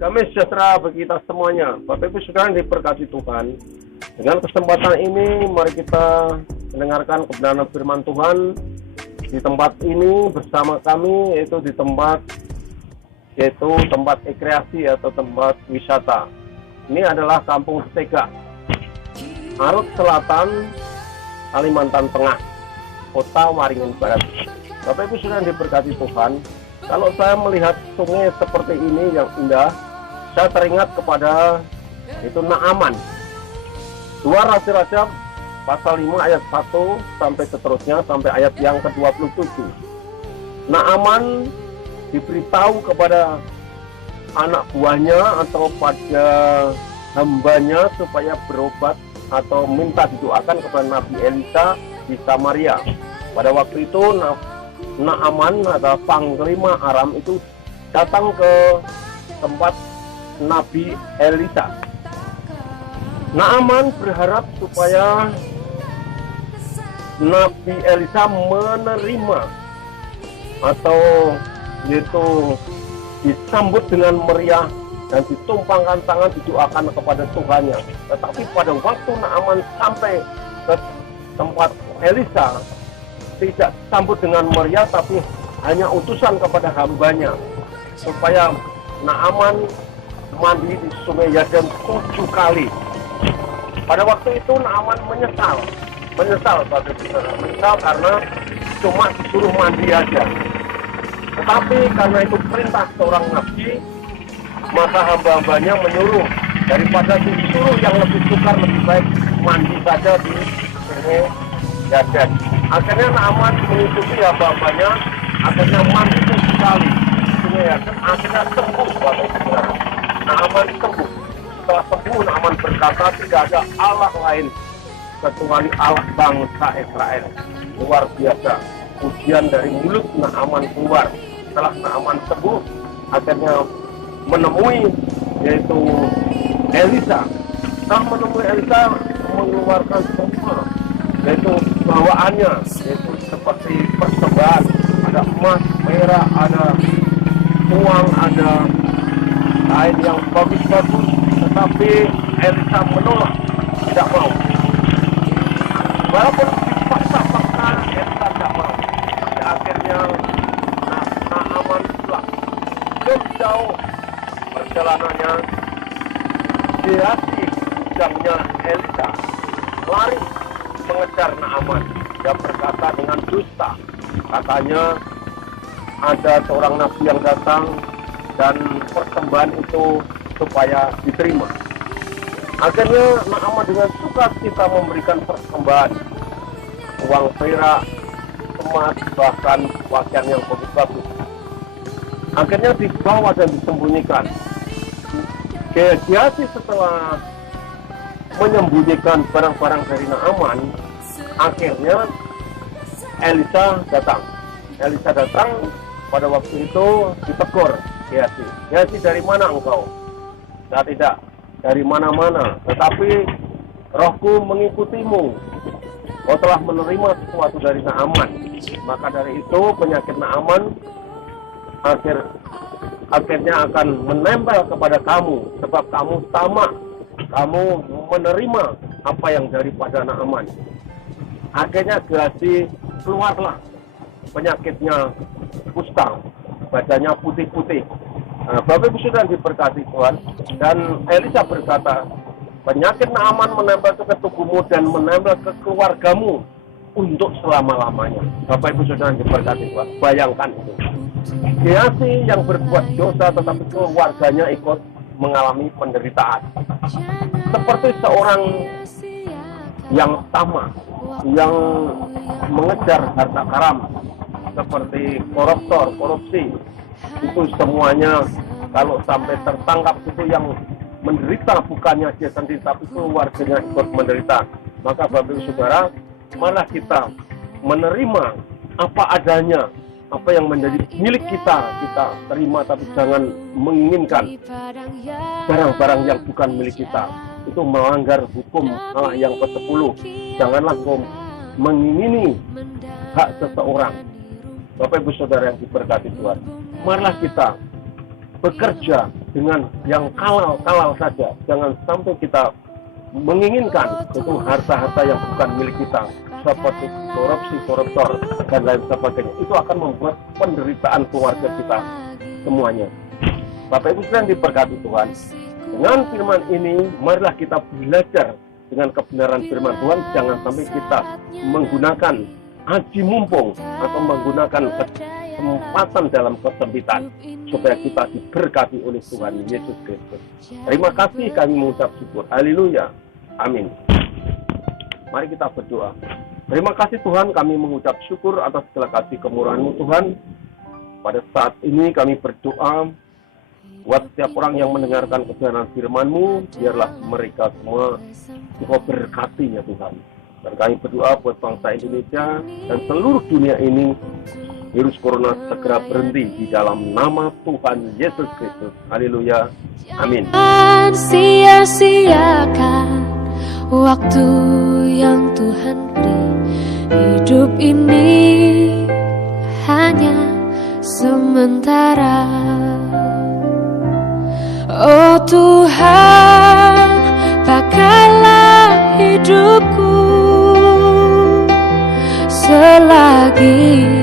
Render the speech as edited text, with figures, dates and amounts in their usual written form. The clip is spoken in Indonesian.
Damai sejahtera bagi kita semuanya. Bapak Ibu Saudara yang diberkati Tuhan. Dengan kesempatan ini mari kita mendengarkan kebenaran firman Tuhan di tempat ini bersama kami, yaitu tempat rekreasi atau tempat wisata. Ini adalah Kampung Setega, Arut Selatan, Kalimantan Tengah, Kota Waringin Barat. Bapak Ibu Saudara yang diberkati Tuhan, kalau saya melihat sungai seperti ini yang indah, saya teringat kepada Naaman. 2 Raja-Raja pasal 5 ayat 1 sampai seterusnya sampai ayat yang ke-27. Naaman diberitahu kepada anak buahnya atau pada hambanya supaya berobat atau minta didoakan kepada Nabi Elisa di Samaria. Pada waktu itu Naaman atau panglima Aram itu datang ke tempat Nabi Elisa. Naaman berharap supaya Nabi Elisa menerima atau disambut dengan meriah dan ditumpangkan tangan, didoakan kepada Tuhannya. Tetapi pada waktu Naaman sampai ke tempat Elisa, tidak sambut dengan meriah, tapi hanya utusan kepada hambanya supaya Naaman mandi di sungai Yordan 7 kali. Pada waktu itu Naaman menyesal karena cuma disuruh mandi aja. Tetapi karena itu perintah seorang nabi, maka hamba-hambanya menyuruh daripada disuruh yang lebih sukar, lebih baik mandi saja di sungai Yordan. Akhirnya Naaman mengikuti hamba-hambanya, akhirnya mandi 7 kali di sungai Yordan, akhirnya sembuh. Naaman sembuh. Setelah sembuh, Naaman berkata, tidak ada Allah lain kecuali Allah bangsa Israel. Luar biasa. Pujian dari mulut Naaman keluar. Setelah Naaman sembuh, akhirnya menemui Elisa. Setelah menemui Elisa, mengeluarkan semua bawaannya, seperti persembahan. Ada emas, merah, ada uang, ada kain yang bagus-bagus, tetapi Elisa menolak, tidak mau. Walaupun dipaksa-paksa, Elisa tidak mau. Pada akhirnya Naaman pulang. Jauh perjalanannya, Gehazi bujangnya Elisa lari mengejar Naaman. Dia berkata dengan dusta, katanya ada seorang nabi yang datang dan persembahan itu supaya diterima. Akhirnya Naaman dengan sukacita memberikan persembahan, uang perak, emas, bahkan pakaian yang bagus-bagus. Akhirnya dibawa dan disembunyikan. Gehazi setelah menyembunyikan barang-barang dari Naaman, akhirnya Elisa datang. Pada waktu itu ditegur Gehazi, dari mana engkau? Saya tidak dari mana-mana, tetapi rohku mengikutimu. Kau telah menerima sesuatu dari Naaman. Maka dari itu penyakit Naaman akhirnya akan menempel kepada kamu, sebab kamu tamak, kamu menerima apa yang daripada Naaman. Akhirnya Gehazi keluarlah, penyakitnya kusta, badannya putih-putih. Bapak Ibu Saudara diberkati Tuhan, dan Elisa berkata, penyakit Naaman menempel ke tubuhmu dan menempel ke keluargamu untuk selama-lamanya. Bapak Ibu Saudara diberkati Tuhan, bayangkan itu. Gehazi yang berbuat dosa tetapi keluarganya ikut mengalami penderitaan. Seperti seorang yang tamak, yang mengejar harta haram, seperti koruptor, korupsi, itu semuanya kalau sampai tertangkap itu yang menderita bukannya dia sendiri tapi keluarganya ikut menderita. Maka Bapak Ibu Saudara, malah kita menerima apa adanya, apa yang menjadi milik kita terima, tapi jangan menginginkan barang-barang yang bukan milik kita. Itu melanggar hukum Allah yang ke-10. Janganlah kau mengingini hak seseorang. Bapak Ibu Saudara yang diberkati Tuhan, marilah kita bekerja dengan yang kalal saja. Jangan sampai kita menginginkan itu harta-harta yang bukan milik kita, seperti korupsi, koruptor, dan lain sebagainya. Itu akan membuat penderitaan keluarga kita semuanya. Bapak Ibu sekalian diberkati Tuhan. Dengan firman ini, marilah kita belajar dengan kebenaran firman Tuhan. Jangan sampai kita menggunakan aji mumpung atau menggunakan kesempatan dalam kesempitan, supaya kita diberkati oleh Tuhan Yesus Kristus. Terima kasih, kami mengucap syukur. Haleluya. Amin. Mari kita berdoa. Terima kasih Tuhan, kami mengucap syukur atas segala kasih kemurahan-Mu Tuhan. Pada saat ini kami berdoa buat setiap orang yang mendengarkan kebenaran firman-Mu, biarlah mereka semua Engkau berkati ya Tuhan. Dan kami berdoa buat bangsa Indonesia dan seluruh dunia ini, virus corona segera berhenti di dalam nama Tuhan Yesus Kristus. Haleluya. Amin. Sia-siakan waktu yang Tuhan beri. Hidup ini hanya sementara. Oh Tuhan, pakailah hidupku selagi